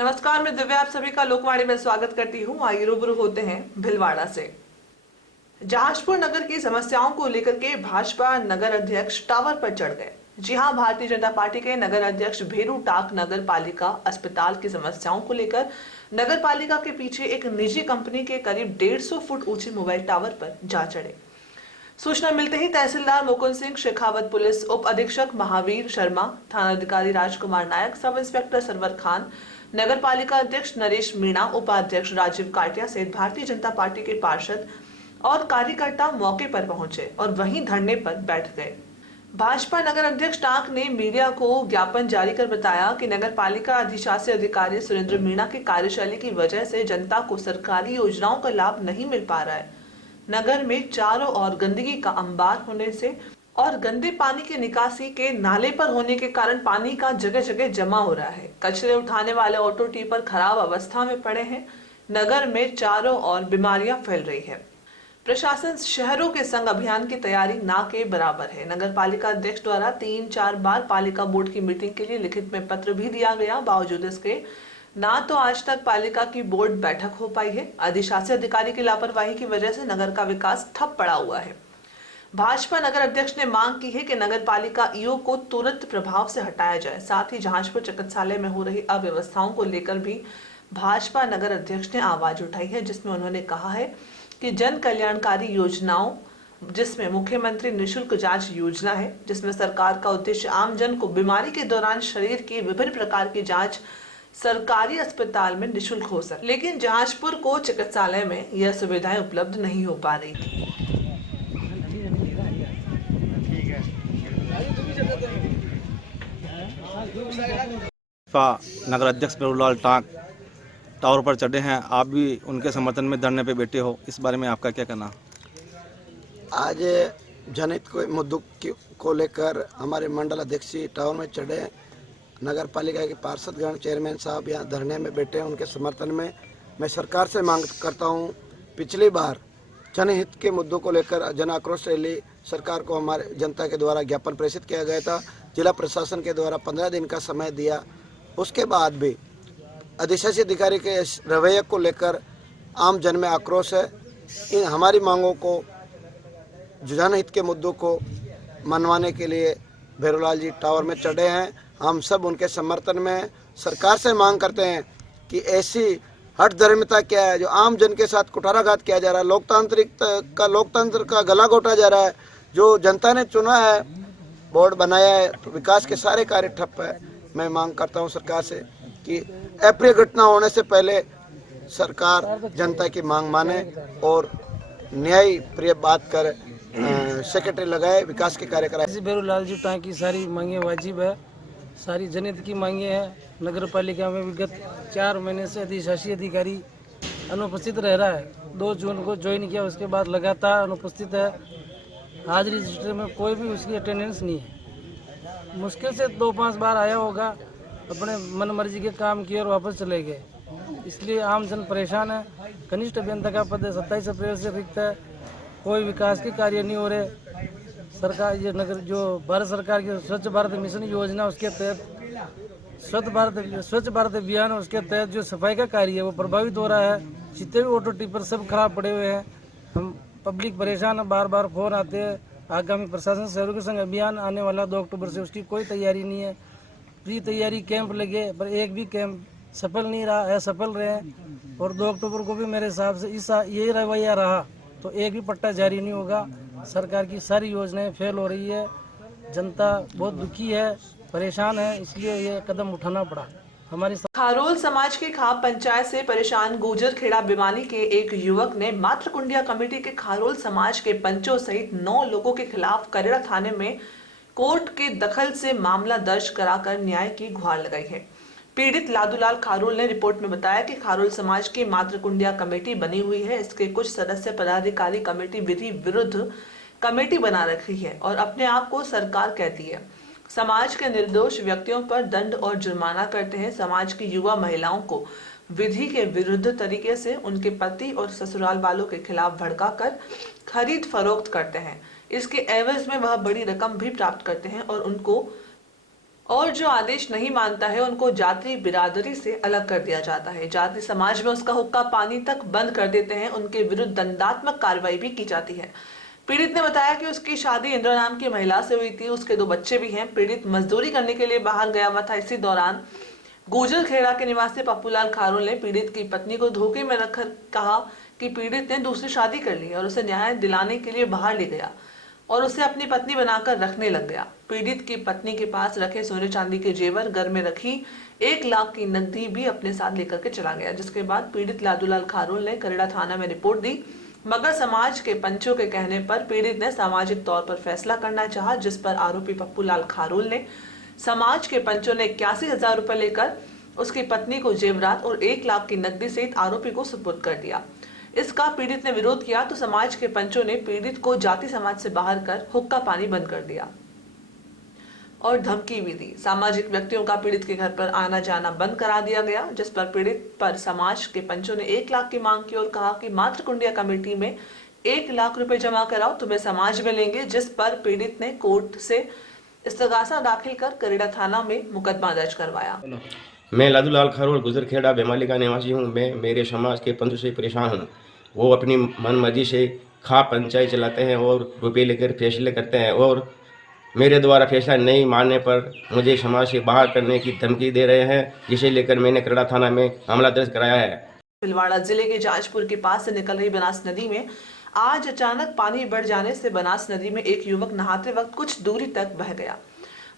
नमस्कार, मैं दिव्या आप सभी का लोकवाणी में स्वागत करती हूँ। आइए रूबरू होते हैं भिलवाड़ा से। जहाजपुर नगर की समस्याओं को लेकर के भाजपा नगर अध्यक्ष टावर पर चढ़ गए। जी हां, भारतीय जनता पार्टी के नगर अध्यक्ष भेरू टाक नगर पालिका अस्पताल की समस्याओं को लेकर नगर पालिका के पीछे एक निजी कंपनी के करीब 150 फुट ऊंचे मोबाइल टावर पर जा चढ़े। सूचना मिलते ही तहसीलदार मुकुंद सिंह शेखावत, पुलिस उप अधीक्षक महावीर शर्मा, थानाधिकारी राजकुमार नायक, सब इंस्पेक्टर सरवर खान, नगर पालिका अध्यक्ष नरेश मीणा, उपाध्यक्ष राजीव काटिया सहित भारतीय जनता पार्टी के पार्षद और कार्यकर्ता मौके पर पहुंचे और वहीं धरने पर बैठ गए। भाजपा नगर अध्यक्ष टाक ने मीडिया को ज्ञापन जारी कर बताया कि नगर पालिका अधिशासी अधिकारी सुरेंद्र मीणा की कार्यशैली की वजह से जनता को सरकारी योजनाओं का लाभ नहीं मिल पा रहा है। नगर में चारों ओर गंदगी का अंबार होने से और गंदे पानी के निकासी के नाले पर होने के कारण पानी का जगह जगह जमा हो रहा है। कचरे उठाने वाले ऑटो टिपर खराब अवस्था में पड़े हैं। नगर में चारों ओर बीमारियां फैल रही है। प्रशासन शहरों के संग अभियान की तैयारी ना के बराबर है। नगर पालिका अध्यक्ष द्वारा 3-4 बार पालिका बोर्ड की मीटिंग के लिए लिखित में पत्र भी दिया गया, बावजूद इसके ना तो आज तक पालिका की बोर्ड बैठक हो पाई है। अधिशासी अधिकारी की लापरवाही की वजह से नगर का विकास ठप पड़ा हुआ है। भाजपा नगर अध्यक्ष ने मांग की है कि नगर पालिका ईओ को तुरंत प्रभाव से हटाया जाए। साथ ही जहाजपुर चिकित्सालय में हो रही अव्यवस्थाओं को लेकर भी भाजपा नगर अध्यक्ष ने आवाज उठाई है, जिसमें उन्होंने कहा है कि जन कल्याणकारी योजनाओं, जिसमें मुख्यमंत्री निःशुल्क जांच योजना है, जिसमें सरकार का उद्देश्य आमजन को बीमारी के दौरान शरीर की विभिन्न प्रकार की जांच सरकारी अस्पताल में निःशुल्क हो सके, लेकिन जहाजपुर को चिकित्सालय में यह सुविधाएं उपलब्ध नहीं हो पा रही। नगर अध्यक्ष भेरूलाल टाक टावर पर चढ़े हैं, आप भी उनके समर्थन में धरने पे बैठे हो, इस बारे में आपका क्या कहना? आज जनहित को मुद्दों को लेकर हमारे मंडल अध्यक्ष टावर में चढ़े। नगर पालिका के पार्षदगण, चेयरमैन साहब यहाँ धरने में बैठे हैं। उनके समर्थन में मैं सरकार से मांग करता हूँ। पिछली बार जनहित के मुद्दों को लेकर जन आक्रोश रैली सरकार को हमारे जनता के द्वारा ज्ञापन प्रेषित किया गया था। जिला प्रशासन के द्वारा 15 दिन का समय दिया। उसके बाद भी अधिशासी अधिकारी के रवैये को लेकर आम जन में आक्रोश है। इन हमारी मांगों को, जनहित के मुद्दों को मनवाने के लिए भेरूलाल जी टावर में चढ़े हैं। हम सब उनके समर्थन में सरकार से मांग करते हैं कि ऐसी हठ धर्मिता क्या है जो आम जन के साथ कुठाराघात किया जा रहा है, लोकतंत्र का गला घोटा जा रहा है। जो जनता ने चुना है, बोर्ड बनाया है, तो विकास के सारे कार्य ठप है। मैं मांग करता हूं सरकार से कि अप्रिय घटना होने से पहले सरकार जनता की मांग माने और न्याय प्रिय बात कर सेक्रेटरी लगाए, विकास के कार्य कराए। भेरूलाल जी टाक की सारी मांगे वाजिब है, सारी जनहित की मांगे हैं। नगर पालिका में विगत 4 महीने से अधिशासी अधिकारी अनुपस्थित रह रहा है। 2 जून को ज्वाइन किया, उसके बाद लगातार अनुपस्थित है। हाजिरी रजिस्टर में कोई भी उसकी अटेंडेंस नहीं है। मुश्किल से 2-5 बार आया होगा, अपने मन मर्जी के काम किए और वापस चले गए। इसलिए आम जन परेशान है। कनिष्ठ अभियंता का पद 27 अप्रैल से रिक्त है। कोई विकास के कार्य नहीं हो रहे। सरकार ये नगर जो भारत सरकार की स्वच्छ भारत मिशन योजना, उसके तहत स्वच्छ भारत अभियान, उसके तहत जो सफाई का कार्य है वो प्रभावित हो रहा है। जितने भी ऑटो टिपर सब खराब पड़े हुए हैं। हम पब्लिक परेशान है, बार बार फोन आते हैं। आगामी प्रशासन शहरों के संग अभियान आने वाला 2 अक्टूबर से, उसकी कोई तैयारी नहीं है। प्री तैयारी कैंप लगे पर एक भी कैंप सफल नहीं रहा, असफल रहे। और 2 अक्टूबर को भी मेरे हिसाब से यही रवैया रहा तो एक भी पट्टा जारी नहीं होगा। सरकार की सारी योजनाएं फेल हो रही है। जनता बहुत दुखी है, परेशान है, इसलिए ये कदम उठाना पड़ा। हमारी खारोल समाज के खाप पंचायत से परेशान गुजर खेड़ा भिवानी के एक युवक ने मातृकुंडिया कमेटी के खारोल समाज के पंचों सहित 9 लोगों के खिलाफ करेड़ा थाने में कोर्ट के दखल से मामला दर्ज कराकर न्याय की गुहार लगाई है। पीड़ित लादूलाल खारोल ने रिपोर्ट में बताया कि खारोल समाज की मातृकुंडिया कमेटी बनी हुई है। इसके कुछ सदस्य पदाधिकारी कमेटी विधि विरुद्ध कमेटी बना रखी है और अपने आप को सरकार कहती है। समाज के निर्दोष व्यक्तियों पर दंड और जुर्माना करते हैं। समाज की युवा महिलाओं को विधि के विरुद्ध तरीके से उनके पति और ससुराल वालों के खिलाफ भड़काकर खरीद फरोख्त करते हैं। इसके एवज में वह बड़ी रकम भी प्राप्त करते हैं और जो आदेश नहीं मानता है उनको जाति बिरादरी से अलग कर दिया जाता है। जाति समाज में उसका हुक्का पानी तक बंद कर देते हैं। उनके विरुद्ध दंडात्मक कार्रवाई भी की जाती है। पीड़ित ने बताया कि उसकी शादी इंदिरा नाम की महिला से हुई थी। उसके 2 बच्चे भी हैं। पीड़ित मजदूरी करने के लिए बाहर गया हुआ था। इसी दौरान गुजर खेड़ा के निवासी पप्पूलाल खारोल ने पीड़ित की पत्नी को धोखे में रखकर कहा कि पीड़ित ने दूसरी शादी कर ली और उसे न्याय दिलाने के लिए बाहर ले गया और उसे अपनी पत्नी बनाकर रखने लग गया। पीड़ित की पत्नी के पास रखे सोने चांदी के जेवर, घर में रखी 1 लाख की नकदी भी अपने साथ लेकर के चला गया। जिसके बाद पीड़ित लादूलाल खारोल ने करेड़ा थाना में रिपोर्ट दी, मगर समाज के पंचों के कहने पर पीड़ित ने सामाजिक तौर पर फैसला करना चाहा, जिस पर आरोपी पप्पूलाल खारोल ने समाज के पंचों ने 81,000 रुपए लेकर उसकी पत्नी को जेवरात और 1 लाख की नकदी सहित आरोपी को सुपुर्द कर दिया। इसका पीड़ित ने विरोध किया तो समाज के पंचों ने पीड़ित को जाति समाज से बाहर कर हुक्का पानी बंद कर दिया और धमकी भी दी। सामाजिक व्यक्तियों का पीड़ित के घर पर आना जाना बंद करा दिया गया, जिस पर पीड़ित पर समाज के पंचों ने 1 लाख की मांग की और कहा कि मातृ कुंडिया कमेटी में 1 लाख रुपए जमा कराओ, तुम्हें समाज में लेंगे। जिस पर पीड़ित ने कोर्ट से इस्तगासा दाखिल कर करेड़ा थाना में मुकदमा दर्ज करवाया। मैं लादूलाल खारोल गुजरखेड़ा बेमाली का निवासी हूँ। मैं मेरे समाज के पंचों से परेशान हूँ। वो अपनी मनमर्जी से खा पंचायत चलाते हैं और रुपये लेकर फैसले करते हैं और मेरे द्वारा फैसला नहीं मानने पर मुझे समाज से बाहर करने की धमकी दे रहे हैं, जिसे लेकर मैंने करेड़ा थाना में मामला दर्ज कराया है। भिलवाड़ा जिले के जाजपुर के पास से निकल रही बनास नदी में आज अचानक पानी बढ़ जाने से बनास नदी में एक युवक नहाते वक्त कुछ दूरी तक बह गया।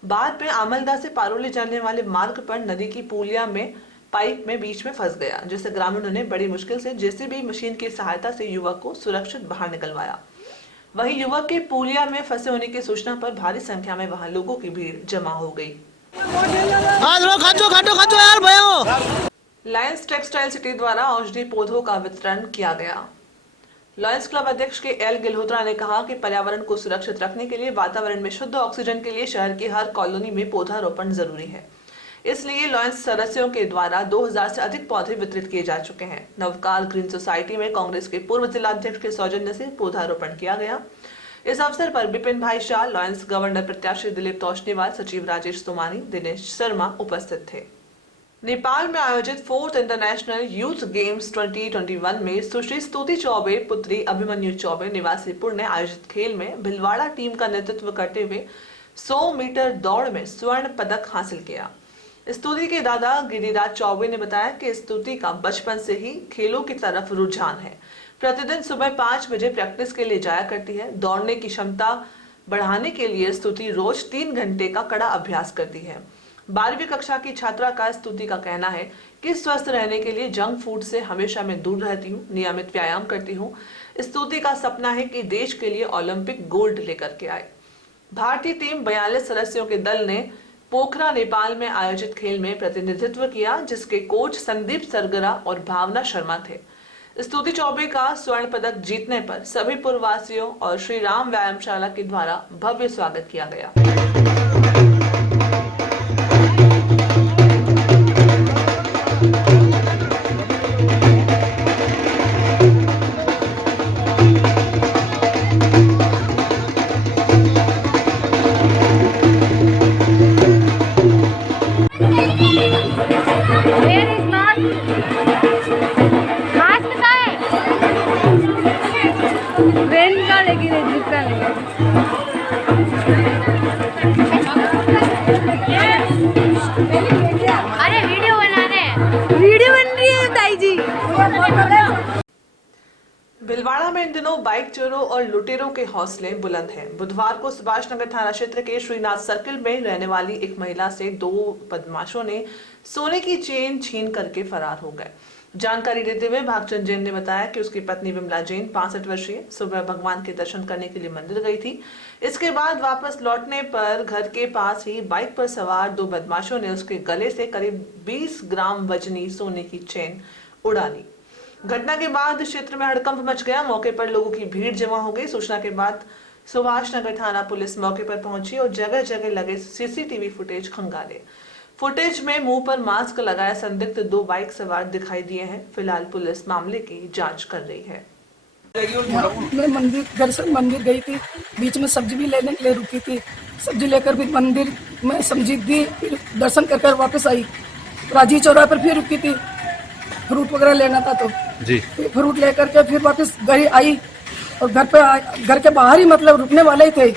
बाद में आमलदा से पारोली जाने वाले मार्ग पर नदी की पुलिया में पाइप में बीच में फंस गया, जिससे ग्रामीणों ने बड़ी मुश्किल से जेसीबी मशीन की सहायता से युवक को सुरक्षित बाहर निकलवाया। वहीं युवक के पुलिया में फंसे होने की सूचना पर भारी संख्या में वहां लोगों की भीड़ जमा हो गई। लायंस टेक्सटाइल सिटी द्वारा औषधि पौधों का वितरण किया गया। लॉयंस क्लब अध्यक्ष के एल गिल्होत्रा ने कहा कि पर्यावरण को सुरक्षित रखने के लिए वातावरण में शुद्ध ऑक्सीजन के लिए शहर की हर कॉलोनी में पौधारोपण जरूरी है। इसलिए लॉयंस सदस्यों के द्वारा 2000 से अधिक पौधे वितरित किए जा चुके हैं। नवकाल ग्रीन सोसाइटी में कांग्रेस के पूर्व जिलाध्यक्ष के सौजन्य से पौधारोपण किया गया। इस अवसर पर बिपिन भाई शाह, लॉयंस गवर्नर प्रत्याशी दिलीप तोषनीवाल, सचिव राजेश सोमानी, दिनेश शर्मा उपस्थित थे। नेपाल में आयोजित 4th इंटरनेशनल यूथ गेम्स 2021 में सुश्री स्तुति चौबे पुत्री अभिमन्यु चौबे निवासी पुर ने आयोजित खेल में भिलवाड़ा टीम का नेतृत्व करते हुए 100 मीटर दौड़ में स्वर्ण पदक हासिल किया। स्तुति के दादा गिरिराज चौबे ने बताया कि स्तुति का बचपन से ही खेलों की तरफ रुझान है। प्रतिदिन सुबह 5 बजे प्रैक्टिस के लिए जाया करती है। दौड़ने की क्षमता बढ़ाने के लिए स्तुति रोज 3 घंटे का कड़ा अभ्यास करती है। 12वीं कक्षा की छात्रा का स्तुति का कहना है कि स्वस्थ रहने के लिए जंक फूड से हमेशा मैं दूर रहती हूँ, नियमित व्यायाम करती हूँ। स्तुति का सपना है कि देश के लिए ओलंपिक गोल्ड लेकर के आए। भारतीय टीम 42 सदस्यों के दल ने पोखरा नेपाल में आयोजित खेल में प्रतिनिधित्व किया, जिसके कोच संदीप सरगरा और भावना शर्मा थे। स्तुति चौबे का स्वर्ण पदक जीतने पर सभी पूर्ववासियों और श्री राम व्यायामशाला के द्वारा भव्य स्वागत किया गया। भिलवाड़ा में इन दिनों बाइक चोरों और लुटेरों के हौसले बुलंद हैं। बुधवार को सुभाष नगर थाना क्षेत्र के श्रीनाथ सर्किल में रहने वाली एक महिला से 2 बदमाशों ने सोने की चेन छीन करके फरार हो गए। जानकारी देते हुए भागचंद जैन ने बताया कि उसकी पत्नी विमला जैन 65 वर्षीय सुबह भगवान के दर्शन करने के लिए मंदिर गई थी। इसके बाद वापस लौटने पर घर के पास ही बाइक पर सवार 2 बदमाशों ने उसके गले से करीब 20 ग्राम वजनी सोने की चेन उड़ा ली। घटना के बाद क्षेत्र में हड़कंप मच गया। मौके पर लोगों की भीड़ जमा हो गई। सूचना के बाद सुभाष नगर थाना पुलिस मौके पर पहुंची और जगह जगह लगे सीसीटीवी फुटेज खंगाले। फुटेज में मुंह पर मास्क लगाए संदिग्ध 2 बाइक सवार दिखाई दिए हैं। फिलहाल पुलिस मामले की जांच कर रही है। मैं मंदिर दर्शन मंदिर गई थी, बीच में सब्जी भी लेने के लिए रुकी थी। सब्जी लेकर भी मंदिर में सब्जी दी, फिर दर्शन कर कर वापस आई। राजी चौराहे पर फिर रुकी थी, फ्रूट वगैरह लेना था तो जी। फिर फ्रूट लेकर के फिर वापस घर आई और घर के बाहर ही मतलब रुकने वाले ही थे।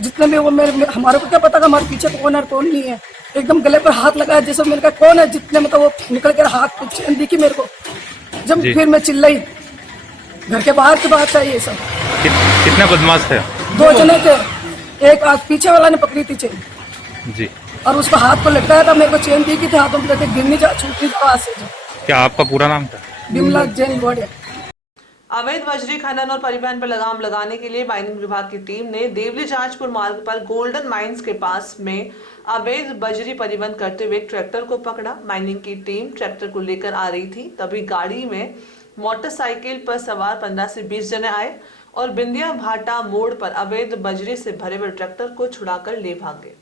जितने भी वो हमारे को क्या पता था हमारे पीछे कौन है कौन नहीं है। एकदम गले पर हाथ लगाया, जैसे मैंने कहा कौन है, जितने मतलब वो निकल कर हाथ चैन दिखी मेरे को। जब फिर मैं चिल्लाई, घर के बाहर की बात है ये सब। कितने बदमाश थे? 2 जने थे, एक आज पीछे वाला ने पकड़ी थी चेन जी। और उसका हाथ को लटकाया था, मेरे को चेन दी थी हाथों में, गिरनी जा छूटनी था हाथ से। क्या आपका पूरा नाम था? बिमला जैन गोड़े। अवैध बजरी खनन और परिवहन पर लगाम लगाने के लिए माइनिंग विभाग की टीम ने देवली जहाजपुर मार्ग पर गोल्डन माइंस के पास में अवैध बजरी परिवहन करते हुए ट्रैक्टर को पकड़ा। माइनिंग की टीम ट्रैक्टर को लेकर आ रही थी, तभी गाड़ी में मोटरसाइकिल पर सवार 15 से 20 जने आए और बिंदिया भाटा मोड़ पर अवैध बजरी से भरे हुए ट्रैक्टर को छुड़ाकर ले भागे।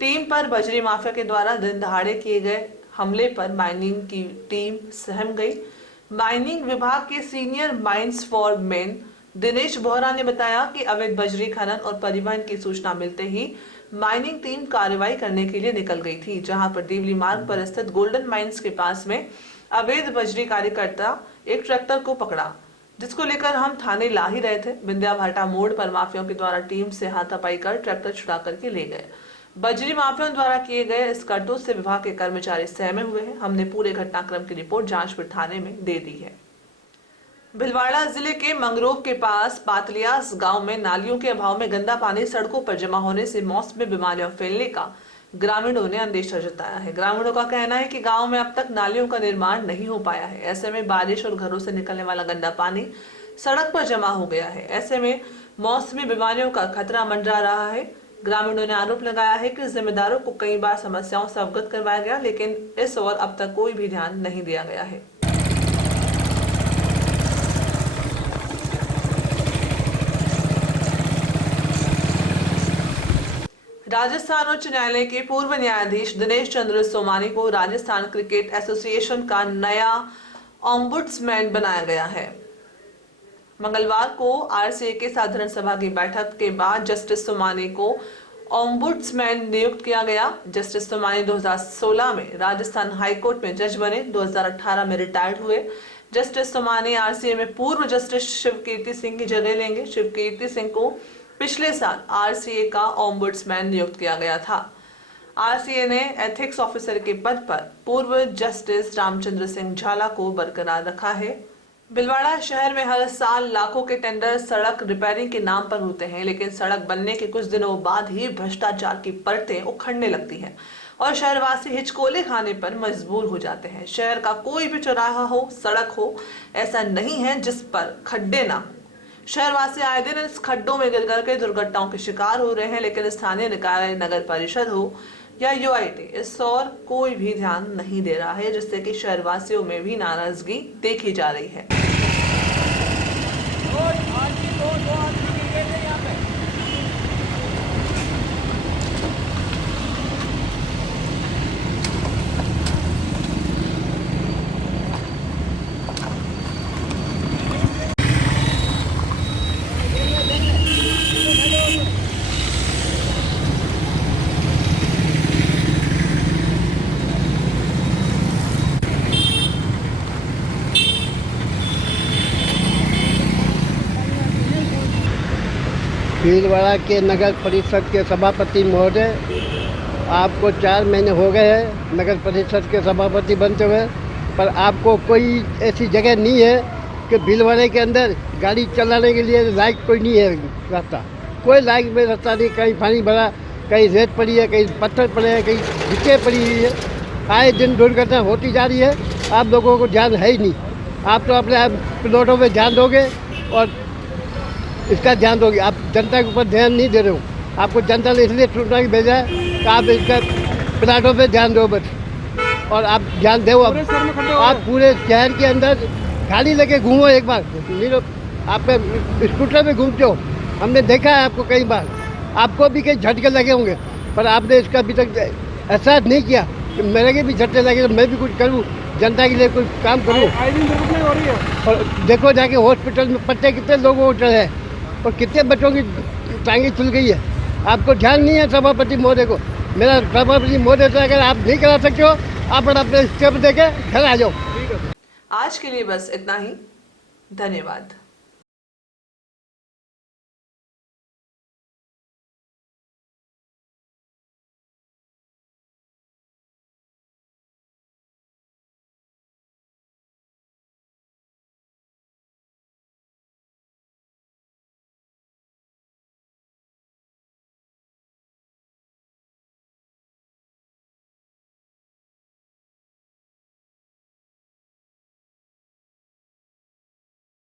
टीम पर बजरी माफिया के द्वारा दिन दहाड़े किए गए हमले पर माइनिंग की टीम सहम गई। माइनिंग विभाग के senior mines foreman Dinesh Bohra ने बताया कि अवैध बजरी खनन और परिवहन की सूचना मिलते ही माइनिंग टीम कार्रवाई करने के लिए निकल गई थी, जहां पर देवली मार्ग पर स्थित गोल्डन माइंस के पास में अवैध बजरी कार्यकर्ता एक ट्रैक्टर को पकड़ा, जिसको लेकर हम थाने ला ही रहे थे। बिंदिया भाटा मोड़ पर माफियाओं के द्वारा टीम से हाथापाई कर ट्रैक्टर छुड़ा करके ले गए। बजरी माफियाओं द्वारा किए गए इस करतूत से विभाग के कर्मचारी सहमे हुए हैं। हमने पूरे घटनाक्रम की रिपोर्ट जहाजपुर थाने में दे दी है। भिलवाड़ा जिले के मंगरोव के पास पातलियास गांव में नालियों के अभाव में गंदा पानी सड़कों पर जमा होने से मौसमी बीमारियां फैलने का ग्रामीणों ने अंदेशा जताया है। ग्रामीणों का कहना है कि गांव में अब तक नालियों का निर्माण नहीं हो पाया है। ऐसे में बारिश और घरों से निकलने वाला गंदा पानी सड़क पर जमा हो गया है। ऐसे में मौसमी बीमारियों का खतरा मंडरा रहा है। ग्रामीणों ने आरोप लगाया है कि जिम्मेदारों को कई बार समस्याओं से अवगत करवाया गया, लेकिन इस ओर अब तक कोई भी ध्यान नहीं दिया गया है। राजस्थान उच्च न्यायालय के पूर्व न्यायाधीश दिनेश चंद्र सोमानी को राजस्थान क्रिकेट एसोसिएशन का नया ओम्बुड्समैन बनाया गया है। मंगलवार को आरसीए के साधारण सभा की बैठक के बाद जस्टिस सोमानी को ओम्बुड्समैन नियुक्त किया गया। जस्टिस सोमानी 2016 में राजस्थान हाईकोर्ट में जज बने, 2018 में रिटायर्ड हुए। जस्टिस सोमानी आरसीए में पूर्व जस्टिस शिवकीर्ति सिंह की जगह लेंगे। शिवकीर्ति सिंह को पिछले साल आरसीए का ओम्बुड्समैन नियुक्त किया गया था। आरसीए ने एथिक्स ऑफिसर के पद पर पूर्व जस्टिस रामचंद्र सिंह झाला को बरकरार रखा है। भिलवाड़ा शहर में हर साल लाखों के टेंडर सड़क रिपेयरिंग के नाम पर होते हैं, लेकिन सड़क बनने के कुछ दिनों बाद ही भ्रष्टाचार की परतें उखड़ने लगती हैं और शहरवासी हिचकोले खाने पर मजबूर हो जाते हैं। शहर का कोई भी चौराहा हो, सड़क हो, ऐसा नहीं है जिस पर खड्डे ना हो। शहरवासी आए दिन इस खड्डों में गिर कर के दुर्घटनाओं के शिकार हो रहे हैं, लेकिन स्थानीय निकाय, नगर परिषद हो या यूआईटी इस और कोई भी ध्यान नहीं दे रहा है, जिससे कि शहरवासियों में भी नाराजगी देखी जा रही है। भीलवाड़ा के नगर परिषद के सभापति महोदय, आपको 4 महीने हो गए हैं नगर परिषद के सभापति बनते हुए, पर आपको कोई ऐसी जगह नहीं है कि भीलवाड़े के अंदर गाड़ी चलाने के लिए लायक कोई नहीं है रास्ता। कोई लायक में रास्ता नहीं, कहीं पानी भरा, कहीं रेत पड़ी है, कहीं पत्थर पड़े हैं, कहीं गिट्टे पड़ी हुई है। आए दिन दुर्घटना होती जा रही है, आप लोगों को ध्यान है ही नहीं। आप तो अपने प्लॉटों में ध्यान दोगे और इसका ध्यान दोगे, आप जनता के ऊपर ध्यान नहीं दे रहे हो। आपको जनता ने इसलिए चुना के भेजा है कि आप इसका प्लाटों पे ध्यान दो बस, और आप ध्यान दो। आप पूरे शहर के अंदर गाड़ी लेके घूमो एक बार, नहीं तो आप स्कूटर पे घूमते हो, हमने देखा है आपको कई बार। आपको भी कई झटके लगे होंगे, पर आपने इसका अभी तक एहसास नहीं किया कि मेरे के भी झटके लगे तो मैं भी कुछ करूँ। जनता के लिए कुछ काम करूँ। आए दिन दुर्घटना हो रही है। और देखो जाके हॉस्पिटल में पत्ते कितने लोग उठे हैं और कितने बच्चों की टांगी खुल गई है। आपको ध्यान नहीं है सभापति महोदय को। मेरा सभापति महोदय से अगर आप नहीं करा सकते हो, आप अपने स्टेप देके घर आ जाओ। आज के लिए बस इतना ही। धन्यवाद।